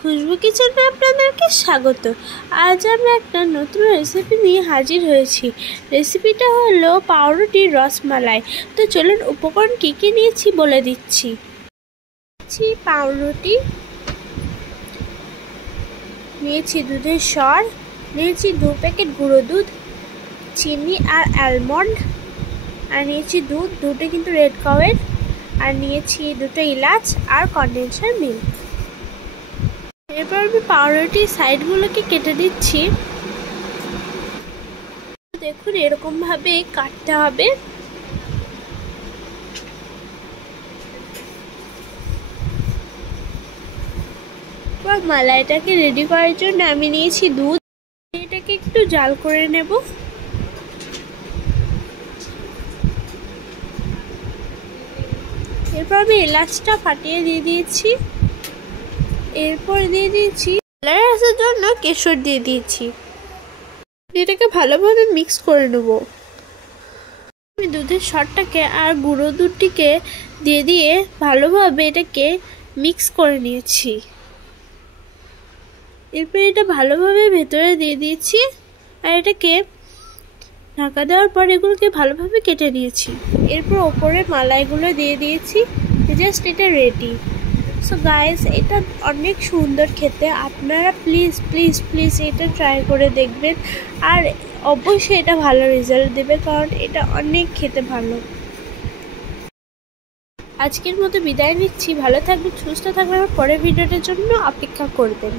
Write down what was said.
খুশবু কিচেনে আপনাদেরকে স্বাগত। আজ আমরা একটা নতুন রেসিপি নিয়ে হাজির হয়েছি। রেসিপিটা হলো পাউরুটি রসমালাই। তো চলুন উপকরণ কী কী নিয়েছি বলে দিচ্ছি। পাউরুটি নিয়েছি, দুধের সর নিয়েছি, 2 প্যাকেট গুঁড়ো দুধ, চিনি আর অ্যালমন্ড, আর নিয়েছি দুধ, দুধটা কিন্তু রেড কাউয়ের, আর নিয়েছি 2টো এলাচ আর কন্ডেন্সার মিল্ক। এরপর আমি পাউরুটির সাইডগুলোকে কেটে দিচ্ছি। দেখুন এরকম ভাবে কাটতে হবে। এরপর মালাইটাকে রেডি করার জন্য আমি নিয়েছি দুধ, এটাকে একটু জাল করে নেব। এরপর আমি এলাচটা ফাটিয়ে দিয়ে দিয়েছি। এরপর দিয়ে দিয়েছি কালার আসার জন্য কেশর দিয়ে দিয়েছি। এটাকে ভালোভাবে মিক্স করে নেব। আমি দুধের সরটাকে আর গুঁড়ো দুধটিকে দিয়ে ভালোভাবে এটাকে মিক্স করে নিয়েছি। এরপর এটা ভালোভাবে ভেতরে দিয়ে দিয়েছি, আর এটাকে ঢাকা দেওয়ার পর এগুলোকে ভালোভাবে কেটে নিয়েছি। এরপর ওপরে মালাইগুলো দিয়ে দিয়েছি। জাস্ট এটা রেডি। সো গাইস, এটা অনেক সুন্দর খেতে। আপনারা প্লিজ প্লিজ প্লিজ এটা ট্রাই করে দেখবেন, আর অবশ্যই এটা ভালো রেজাল্ট দেবে, কারণ এটা অনেক খেতে ভালো। আজকের মতো বিদায় নিচ্ছি। ভালো থাকবেন, সুস্থ থাকবেন, পরের ভিডিওটার জন্য অপেক্ষা করবেন।